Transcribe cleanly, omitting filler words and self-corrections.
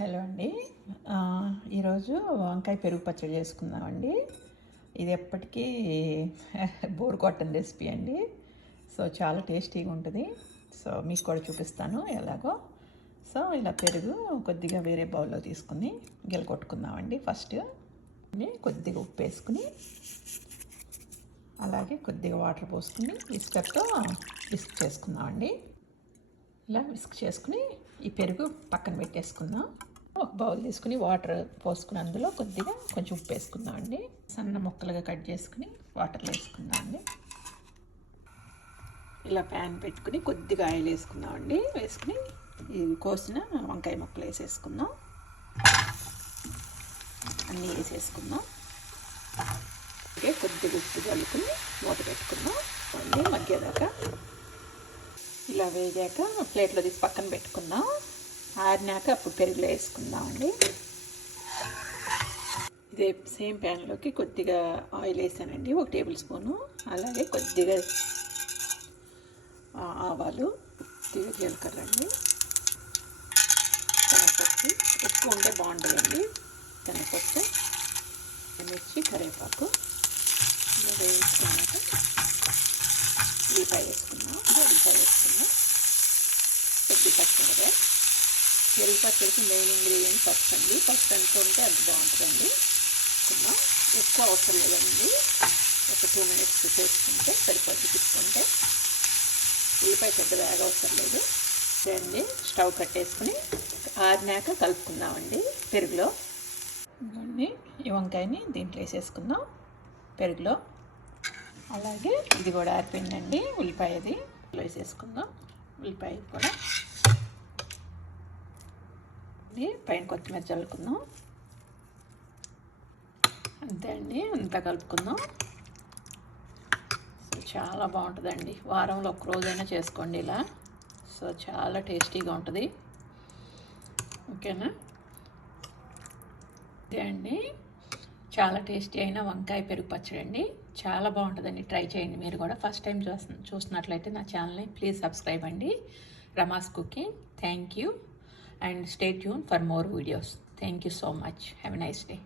Hello అండి. ఈరోజు వంకాయ పెరుగు పచ్చడి చేసుకుందామండి. ఇది ఎప్పటికీ బోర్ కొట్టని రెసిపీ అండి. సో చాలా టేస్టీగా ఉంటుంది. సో మీకు కూడా చూపిస్తాను ఎలాగో. సో ఇలా పెరుగు కొద్దిగా వేరే బౌల్లో తీసుకుని కొట్టుకుందామండి. ఫస్ట్ కొద్దిగా ఉప్పు వేసుకుని, అలాగే కొద్దిగా వాటర్ పోసుకుని విస్కర్తో విస్క్ చేసుకుందామండి. ఇలా విస్క్ చేసుకుని ఈ పెరుగు పక్కన పెట్టేసుకుందాం. ఒక బౌల్ తీసుకుని వాటర్ పోసుకుని అందులో కొద్దిగా కొంచెం ఉప్పు వేసుకుందాం అండి. సన్న ముక్కలుగా కట్ చేసుకుని వాటర్లో వేసుకుందాం అండి. ఇలా ప్యాన్ పెట్టుకుని కొద్దిగా ఆయిల్ వేసుకుందాం అండి. వేసుకుని ఈ కోసిన వంకాయ ముక్కలు వేసేసుకుందాం. అన్నీ వేసేసుకుందాం. అలాగే కొద్దిగా ఉప్పు కలుపుకుని మూత పెట్టుకుందాం అండి మగ్గేదాకా. ఇలా వేగాక ప్లేట్లో తీసి పక్కన పెట్టుకుందాం. ఆరినాక అప్పుడు పెరుగులో వేసుకుందామండి. ఇదే సేమ్ ప్యాన్లోకి కొద్దిగా ఆయిల్ వేసానండి, 1 టేబుల్ స్పూను. అలాగే కొద్దిగా ఆవాలు, కొద్దిగా జీలకర్ర అండి, శనగపప్పు ఎక్కువ ఉంటే బాగుంటుందండి. శనగపప్పు, మిర్చి, కరివేపాకు ఇలా వేసుకున్నాక ఉల్లిపాయ వేసుకున్నాం. కొద్ది పచ్చిమిరపకాయ. పెరుగు పచ్చడికి మెయిన్ ఇంగ్రీడియంట్ పసుపు అండి. పసుపు ఎంత ఉంటే అంత బాగుంటుందండి. ఎక్కువ అవసరం లేదండి, ఒక 2 మినిట్స్ చేసుకుంటే సరిపోద్ది. తీసుకుంటే ఉల్లిపాయ పెద్ద వేగ అవసరం లేదు. అండి స్టవ్ కట్టేసుకుని ఆరినాక కలుపుకుందామండి పెరుగులో. ఇవన్నీ ఈ వంకాయని దీంట్లో వేసేసుకుందాం పెరుగులో. అలాగే ఇది కూడా ఆరిపోయిందండి, ఉల్లిపాయది వేసేసుకుందాం. ఉల్లిపాయ కూడా పైన కొత్తిమీర చల్లుకుందాం. అంతే అండి, అంతా కలుపుకుందాం. సో చాలా బాగుంటుందండి. వారంలో 1 రోజైనా చేసుకోండి ఇలా. సో చాలా టేస్టీగా ఉంటుంది. ఓకేనా? అంతే అండి, చాలా టేస్టీ అయిన వంకాయ పెరుగు పచ్చడి అండి. చాలా బాగుంటుందండి. ట్రై చేయండి మీరు కూడా. ఫస్ట్ టైం చూస్తున్నట్లయితే నా ఛానల్ని ప్లీజ్ సబ్స్క్రైబ్ అండి. Rama's cooking. Thank you and stay tuned for more videos. Thank you so much. Have a nice day.